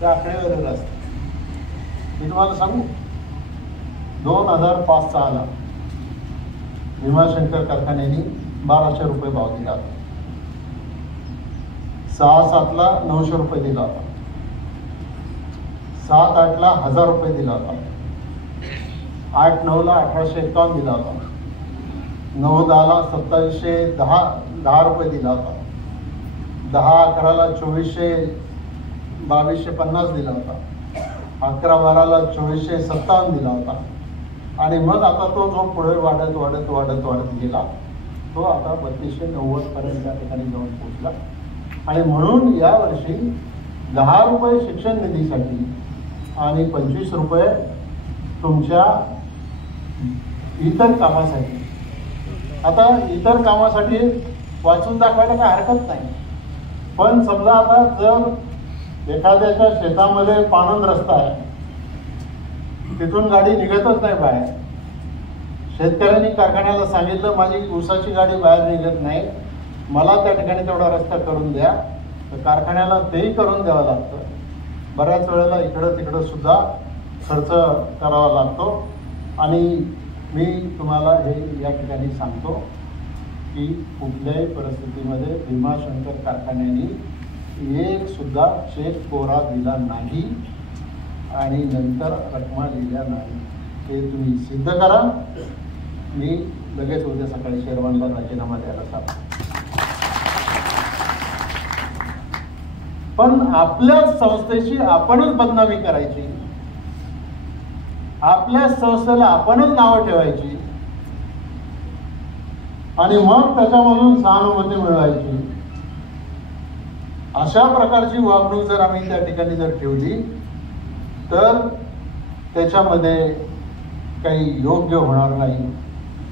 त्या आकडेवारीवर असतात. मी तुम्हाला सांगू, 2005-06 भीमाशंकर कारखान्याने 1200 रुपये भाव दिला होता. 06-07 900 रुपये दिला होता. 07-08 1000 रुपये दिला होता. 08-09 1851 दिला होता. 09-10 2710 रुपये दिला होता. 10-11 2250 दिला होता. 11-12 2457 दिला होता. आणि मग आता तो जो पुढे वाढत वाढत वाढत वाढत गेला, तो आता 3290 पर्यंत त्या ठिकाणी जाऊन पोहोचला. आणि म्हणून यावर्षी 10 रुपये शिक्षण निधीसाठी आणि 25 रुपये तुमच्या इतर कामासाठी. आता इतर कामासाठी वाचून दाखवायला काय हरकत नाही, पण समजा आता जर एखाद्याच्या शेतामध्ये पाणंद रस्ता आहे, तिथून गाडी निघतच नाही बाहेर. शेतकऱ्यांनी कारखान्याला सांगितलं माझी ऊसाची गाडी बाहेर निघत नाही, मला त्या ठिकाणी तेवढा रस्ता करून द्या. तर कारखान्याला तेही करून द्यावं लागतं. बऱ्याच वेळेला इकडं तिकडं सुद्धा खर्च करावा लागतो. आणि मी तुम्हाला हे या ठिकाणी सांगतो की कुठल्याही परिस्थितीमध्ये भीमाशंकर कारखान्याने एक सुद्धा चेक कोरा दिला नाही आणि नंतर रकमा दिल्या नाही. हे तुम्ही सिद्ध करा. मी लगेच उद्या सकाळी शेरवानला राजीनामा द्यायला सांगतो. पण आपल्याच संस्थेची आपणच बदनामी करायची, आपल्याच संस्थेला आपणच नावं ठेवायची आणि मग त्याच्यामधून सहानुभूती मिळवायची. अशा प्रकारची वागणूक जर आम्ही त्या ठिकाणी जर ठेवली तर त्याच्यामध्ये काही योग्य होणार नाही,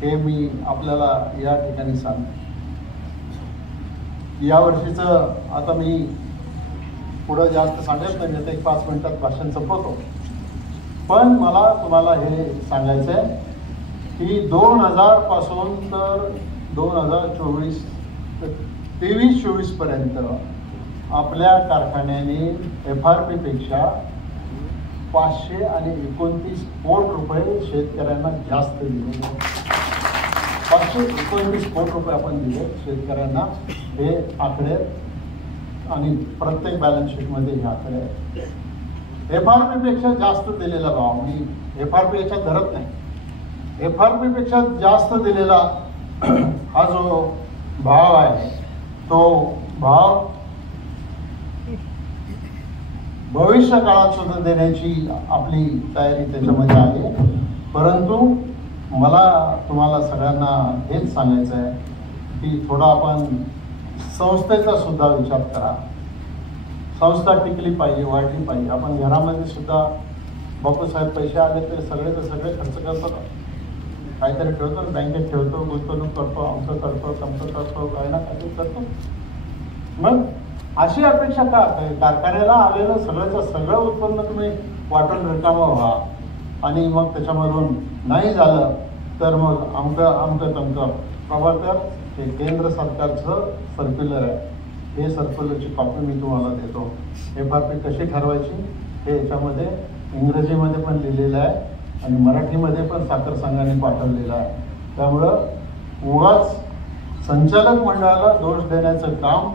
हे मी आपल्याला या ठिकाणी सांगतो. यावर्षीचं आता मी पुढं जास्त सांगत नाही, आता 1-5 मिनिटात भाषण संपवतो. पण मला तुम्हाला हे सांगायचं आहे की 2000 पासून तर 2023-24 पर्यंत आपल्या कारखान्याने FRP पेक्षा 529 कोटी रुपये शेतकऱ्यांना जास्त दिले. 529 कोटी रुपये आपण दिले शेतकऱ्यांना. हे आकडे आणि प्रत्येक बॅलन्स शीटमध्ये हे आकडे आहेत. FRP पेक्षा जास्त दिलेला भाव, मी FRP याच्यात धरत नाही, FRP पेक्षा जास्त दिलेला हा जो भाव आहे तो भाव भविष्य काळात सुद्धा देण्याची आपली तयारी त्याच्यामध्ये आहे. परंतु मला तुम्हाला सगळ्यांना हेच सांगायचं आहे की थोडा आपण संस्थेचा सुद्धा विचार करा. संस्था टिकली पाहिजे, वाढली पाहिजे. आपण घरामध्ये सुद्धा बापूसाहेब पैसे आले ते सगळे खर्च करतो, काहीतरी ठेवतो, बँकेत ठेवतो, गुंतवणूक करतो, आमचं करतो, तमचं करतो, काही ना काही करतो. मग अशी अपेक्षा का? कारखान्याला आलेलं सगळं उत्पन्न तुम्ही वाटून रिकामं व्हा आणि मग त्याच्यामधून नाही झालं तर मग आमकं तमकं. बाबा तर हे केंद्र सरकारचं सर्क्युलर आहे, हे सर्क्युलरची कॉपी मी तुम्हाला देतो. FRP कशी ठरवायची हे याच्यामध्ये इंग्रजीमध्ये पण लिहिलेलं आहे आणि मराठीमध्ये पण साखर संघाने पाठवलेलं आहे. त्यामुळं उगाच संचालक मंडळाला दोष देण्याचं काम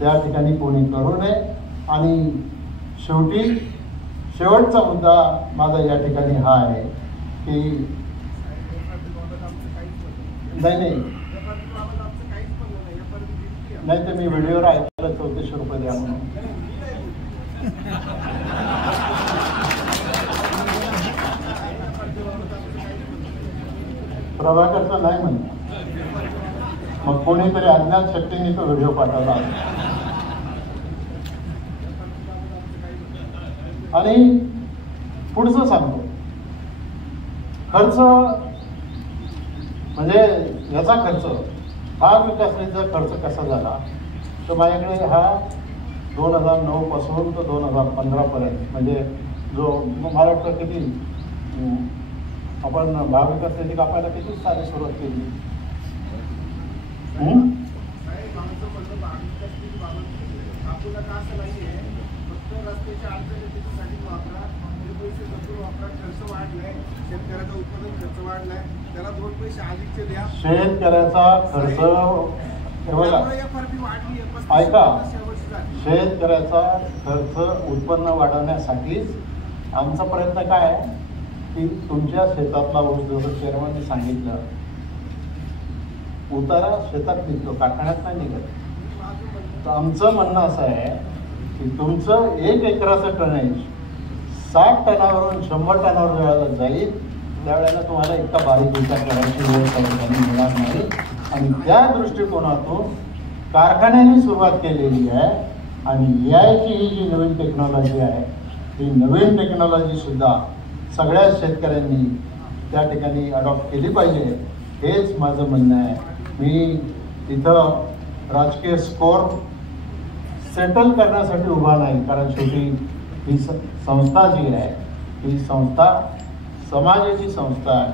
त्या ठिकाणी कोणी करू नये. आणि शेवटचा मुद्दा माझा या ठिकाणी हा आहे की नाही ते मी व्हिडिओवर ऐकायला 3400 रुपये द्या म्हणून. प्रभाकरचा नाही म्हणता, मग कोणीतरी अज्ञात शक्तीने तो व्हिडिओ पाठवला. आणि पुढचं सांगतो, खर्च म्हणजे याचा खर्च, हा विकास निधीचा खर्च कसा झाला तर माझ्याकडे हा 2009 पासून तर 2015 पर्यंत, म्हणजे जो मला वाटतं किती आपण महाविकास निधी कापायला किती सारी सुरुवात केली. पैसे अडचण त्याच्यासाठी वापरा, ते पैसे जपून वापरा. खर्च वाढलाय, शेतकऱ्याचा उत्पादन खर्च वाढलाय, त्याला 2 पैसे अधिकचे द्या. शेतकऱ्याचा खर्च FRP वाढली आहे. ऐका, शेतकऱ्याचा खर्च उत्पन्न वाढवण्यासाठीच आमचा प्रयत्न काय आहे की तुमच्या शेतातला ऊस, जसं चेअरमनने सांगितलं, उतारा शेतात निघतो, कारखान्यात नाही निघत. तर आमचं म्हणणं असं आहे की तुमचं 1 एकराचं टनेज 60 टनावरून 100 टनावर वेळेला जाईल, त्यावेळेला तुम्हाला इतका बारीक विचार करायची वेळ कधी मिळणार नाही. आणि त्या दृष्टिकोनातून कारखान्याने सुरुवात केलेली आहे. आणि याची ही जी नवीन टेक्नॉलॉजी आहे, ही नवीन टेक्नॉलॉजीसुद्धा सगळ्या शेतकऱ्यांनी त्या ठिकाणी अडॉप्ट केली पाहिजे, हेच माझं म्हणणं आहे. मी इथं राजकीय स्कोर सेटल करण्यासाठी उभा नाही, कारण शेवटी ही संस्था जी आहे, ही संस्था समाजाची संस्था आहे.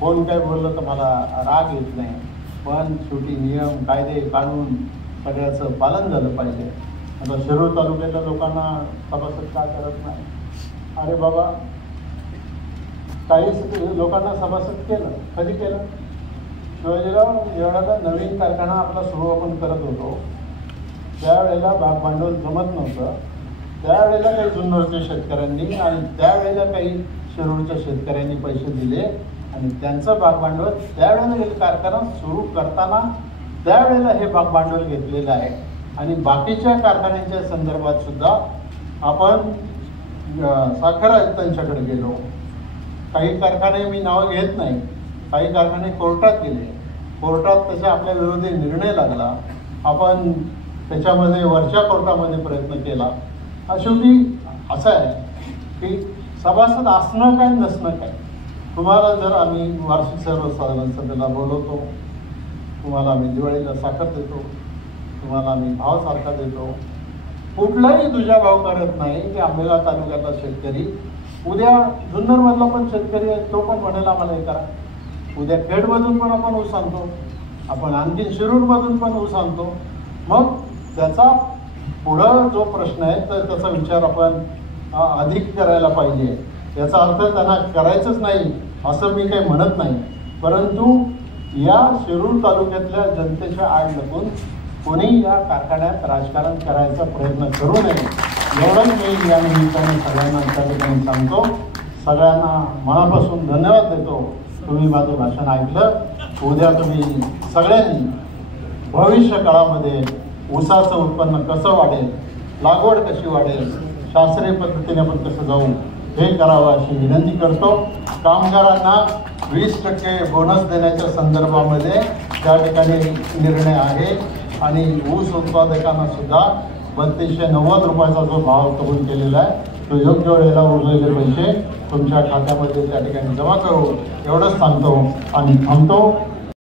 कोण काय बोललं तर मला राग येत नाही, पण शेवटी नियम, कायदे, कानून सगळ्याचं पालन झालं पाहिजे. आता शिरूर तालुक्यातल्या लोकांना सभासद का करत नाही? अरे बाबा, काही लोकांना सभासद केलं. कधी केलं? शिवाजीराव एवढा नवीन कारखाना आपला सुरू आपण करत होतो, त्यावेळेला भांडवल जमत नव्हतं. त्यावेळेला काही जुन्नरच्या शेतकऱ्यांनी आणि त्यावेळेला काही शिरूरच्या शेतकऱ्यांनी पैसे दिले आणि त्यांचं भागभांडवल त्यावेळेला कारखाना सुरू करताना त्यावेळेला हे भागभांडवल घेतलेलं आहे. आणि बाकीच्या कारखान्यांच्या संदर्भात सुद्धा आपण साखर आयुक्तांच्याकडे गेलो. काही कारखाने, मी नावं घेत नाही, काही कारखाने कोर्टात गेले. कोर्टात त्याचा आपल्या विरोधी निर्णय लागला. आपण त्याच्यामध्ये वरच्या कोर्टामध्ये प्रयत्न केला. शेवटी असं आहे की सभासद असणं काय नसणं काय. तुम्हाला जर आम्ही वार्षिक सर्वसाधारण सभेला बोलवतो, तुम्हाला आम्ही दिवाळीला साखर देतो, तुम्हाला आम्ही भाव सारखा देतो, कुठलाही दुजाभाव करत नाही की आंबेगाव तालुक्यातला शेतकरी उद्या जुन्नरमधला पण शेतकरी आहे, तो पण म्हणेल आम्हाला हे करा. उद्या खेडमधून पण आपण ऊस आणतो, आपण आणखी शिरूरमधून पण ऊस आणतो. मग त्याचा पुढं जो प्रश्न आहे तर त्याचा विचार आपण अधिक करायला पाहिजे. याचा अर्थ त्यांना करायचंच नाही असं मी काही म्हणत नाही, परंतु या शिरूर तालुक्यातल्या जनतेच्या आड लपून कोणी या कारखान्यात राजकारण करायचा प्रयत्न करू नये, एवढंच मी या निमित्ताने सगळ्यांना त्या ठिकाणी सांगतो. सगळ्यांना मनापासून धन्यवाद देतो. तुम्ही माझं भाषण ऐकलं. उद्या तुम्ही सगळ्यांनी भविष्य काळामध्ये ऊसाचं उत्पन्न कसं वाढेल, लागवड कशी वाढेल, शास्त्रीय पद्धतीने आपण कसं जाऊ, हे करावं अशी विनंती करतो. कामगारांना 20% बोनस देण्याच्या संदर्भामध्ये त्या ठिकाणी निर्णय आहे आणि ऊस उत्पादकांना सुद्धा 3290 रुपयाचा जो भाव कबूल केलेला आहे तो योग्य वेळेला उरलेले पैसे तुमच्या खात्यामध्ये त्या ठिकाणी जमा करू, एवढंच सांगतो आणि थांबतो.